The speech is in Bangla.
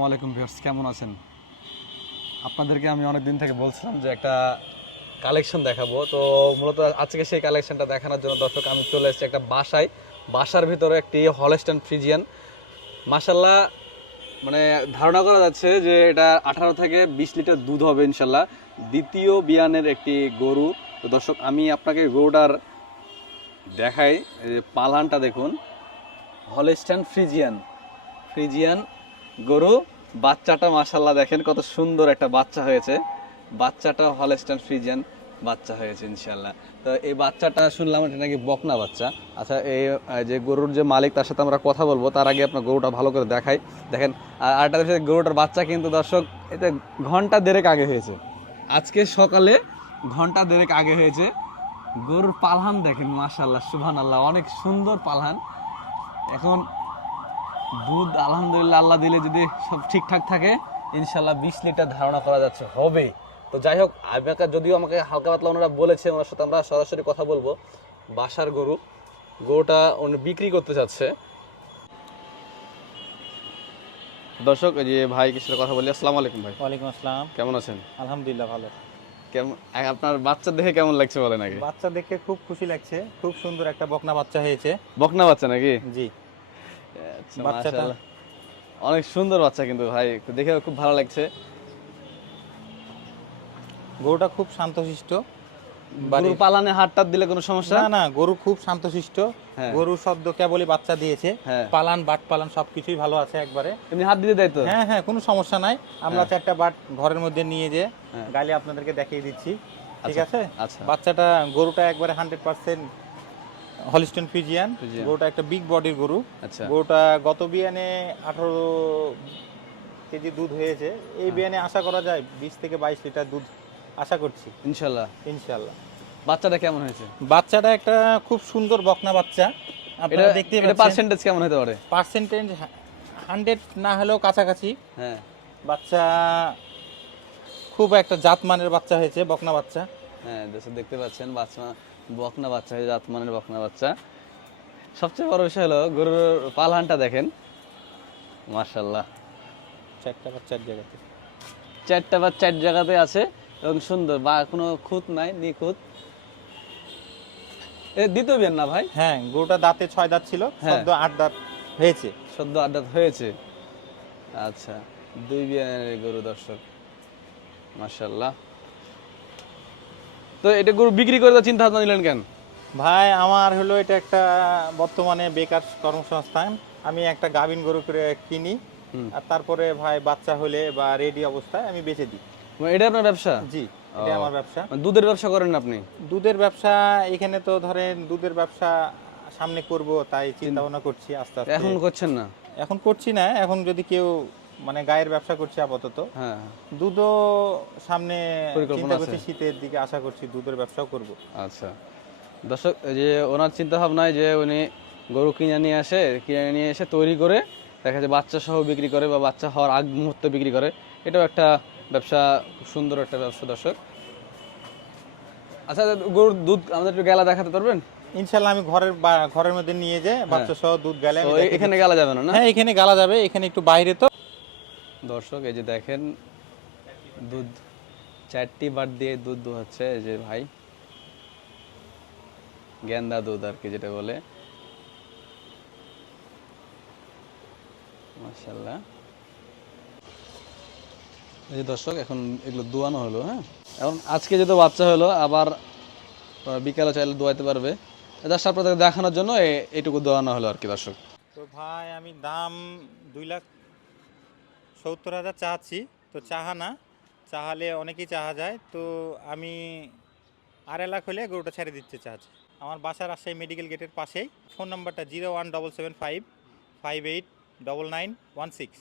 আসসালামু আলাইকুম ভিউয়ার্স, কেমন আছেন? আপনাদেরকে আমি অনেক দিন থেকে বলছিলাম যে একটা কালেকশন দেখাবো। তো মূলত আজকে সেই কালেকশনটা দেখানোর জন্য দর্শক, আমি চলে এসেছি একটা বাসায়। বাসার ভিতরে একটি হলস্টান ফ্রিজিয়ান মাসাল্লাহ মানে ধারণা করা যাচ্ছে যে এটা আঠারো থেকে বিশ লিটার দুধ হবে ইনশাল্লাহ দ্বিতীয় বিয়ানের একটি গরু। তো দর্শক, আমি আপনাকে গরুটার দেখাই। পালানটা দেখুন। হলস্টান ফ্রিজিয়ান ফ্রিজিয়ান গরু বাচ্চাটা মাশাল্লাহ দেখেন কত সুন্দর একটা বাচ্চা হয়েছে। বাচ্চাটা হলস্টান ফ্রিজিয়ান বাচ্চা হয়েছে ইনশাল্লাহ তো এই বাচ্চাটা শুনলাম এটা নাকি বকনা বাচ্চা। আচ্ছা এই যে গরুর যে মালিক তার সাথে আমরা কথা বলব তার আগে আপনার গরুটা ভালো করে দেখাই। দেখেন আর আরেকটা বিষয়, গরুটার বাচ্চা কিন্তু দর্শক এতে ঘণ্টা দেড়েক আগে হয়েছে। আজকে সকালে ঘণ্টা দেড়েক আগে হয়েছে। গরুর পালহান দেখেন মাশাল্লাহ সুবহান আল্লাহ অনেক সুন্দর পালহান। এখন দুধ আলহামদুলিল্লাহ আল্লাহ দিলে যদি সব ঠিকঠাক থাকে ইনশাল্লাহ বিশ লিটার ধারণা করা যাচ্ছে হবে। তো যাই হোক আমাকে যদিও আমাকে হালকা পাতলা ওনারা বলেছে ওনার সাথে আমরা সরাসরি কথা বলব। বাসার গরু গরুটা উনি বিক্রি করতে চাচ্ছে দর্শক এই যে ভাই কিছু কথা বলি আসসালামু আলাইকুম ভাই। ওয়ালাইকুম আসসালাম। কেমন আছেন? আলহামদুলিল্লাহ ভালো। কেমন আপনার বাচ্চা দেখে কেমন লাগছে বলেন আগে? বাচ্চা দেখে খুব খুশি লাগছে খুব সুন্দর একটা বকনা বাচ্চা হয়েছে। বকনা বাচ্চা নাকি? জি। বাচ্চাটা- অনেক সুন্দর বাচ্চা কিন্তু ভাই দেখে খুব ভালো লাগছে। গরুটা খুব শান্তশিষ্ট গরু পালানে দিলে কোনো সমস্যা? না না গরু খুব শান্তশিষ্ট হ্যাঁ। গরু শব্দ কেবলই বাচ্চা দিয়েছে। হ্যাঁ। পালান বাট পালান সবকিছুই ভালো আছে একবারে। এমনি হাত দিতে দেয় তো? হ্যাঁ হ্যাঁ কোনো সমস্যা নাই। আমরা হ্যাঁ। চারটা বাট ঘরের মধ্যে নিয়ে যে। গালি আপনাদেরকে দেখিয়ে দিচ্ছি। ঠিক আচ্ছা, আছে? আচ্ছা। বাচ্চাটা গরুটা একবারে হান্ড্রেড পার্সেন্ট হলিস্টন ফিজিয়ান গরুটা একটা বিগ বডির গরু। আচ্ছা। গরুটা গত বিয়ানে আঠারো কেজি দুধ হয়েছে। এই হ্যাঁ। বিয়ানে আশা করা যায় বিশ থেকে বাইশ লিটার দুধ আশা করছি। ইনশাল্লাহ। ইনশাল্লাহ। বাচ্চাটা কেমন হয়েছে? বাচ্চাটা একটা খুব সুন্দর বকনা বাচ্চা। আপনারা দেখতে এটা পার্সেন্টেজ কেমন হতে পারে? পার্সেন্টেজ হান্ড্রেড না হলেও কাছাকাছি। হ্যাঁ। বাচ্চা খুব একটা জাতমানের বাচ্চা হয়েছে বকনা বাচ্চা। হ্যাঁ দেখতে পাচ্ছেন বাচ্চা বকনা বাচ্চা হয়েছে আত্মানের বকনা বাচ্চা। সবচেয়ে বড় বিষয় হলো গরুর পালহানটা দেখেন। মার্শাল্লাহ চারটা বা চার জায়গাতে। চারটা বা চার জায়গাতে আছে এবং সুন্দর বা কোনো খুঁত নাই নিখুঁত। এ দ্বিতীয় বিয়ান না ভাই? হ্যাঁ গরুটা দাঁতে ছয় দাঁত ছিল হ্যাঁ। সদ্য আট দাঁত হয়েছে। সদ্য আড্ডা হয়েছে। আচ্ছা দুই বিয়ানের গরু দর্শক মার্শাল্লাহ তো এটা গরু বিক্রি করে চিন্তা ভাবনা নিলেন কেন? ভাই আমার হলো এটা একটা বর্তমানে বেকার কর্মসংস্থান। আমি একটা গাভিন গরু করে কিনি আর তারপরে ভাই বাচ্চা হলে বা রেডি অবস্থায় আমি বেচে দিই। এটা আপনার ব্যবসা? জি এটা আমার ব্যবসা। মানে দুধের ব্যবসা করেন আপনি? দুধের ব্যবসা এখানে তো ধরেন দুধের ব্যবসা সামনে করব তাই চিন্তা ভাবনা করছি আস্তে আস্তে। এখন করছেন না? এখন করছি না এখন যদি কেউ মানে গায়ের ব্যবসা করছি আপাতত। হ্যাঁ। দুধও সামনে চিন্তা করছি শীতের দিকে আশা করছি দুধের ব্যবসাও করব। আচ্ছা। দর্শক যে ওনার চিন্তা ভাবনায় যে উনি গরু কিনে নিয়ে আসে কিনে নিয়ে এসে তৈরি করে দেখা যায় বাচ্চা সহ বিক্রি করে বা বাচ্চা হওয়ার আগ মুহূর্তে বিক্রি করে এটাও একটা ব্যবসা সুন্দর একটা ব্যবসা দর্শক। আচ্ছা গরুর দুধ আমাদের একটু গেলা দেখাতে পারবেন? ইনশাল্লাহ আমি ঘরের ঘরের মধ্যে নিয়ে যে বাচ্চা সহ দুধ গেলে এখানে গালা যাবে না না? হ্যাঁ এখানে গালা যাবে এখানে একটু বাইরে তো। দর্শক, এই যে দেখেন, দুধ, চারটি বার দিয়ে দুধ দুহাচ্ছে, এই যে ভাই। গেন্দা দুধ আর কি যেটা বলে। মাশাল্লাহ এই যে দর্শক, এখন এগুলো দোয়ানো হলো হ্যাঁ? এখন আজকে যেহেতু বাচ্চা হলো, আবার বিকালে চাইলে দোয়াইতে পারবে। জাস্ট আপনাদের দেখানোর জন্য এইটুকু দোয়ানো হলো আর কি দর্শক। তো ভাই, আমি দাম দুই লাখ সত্তর হাজার চাচ্ছি। তো চাহা না, চাহালে অনেকেই চাহা যায়। তো আমি আড়াই লাখ হলে গরুটা ছেড়ে দিতে চাচ্ছি। আমার বাসা রাজশাহী মেডিকেল গেটের পাশেই। ফোন নাম্বারটা zero one double seven five five eight double nine one six.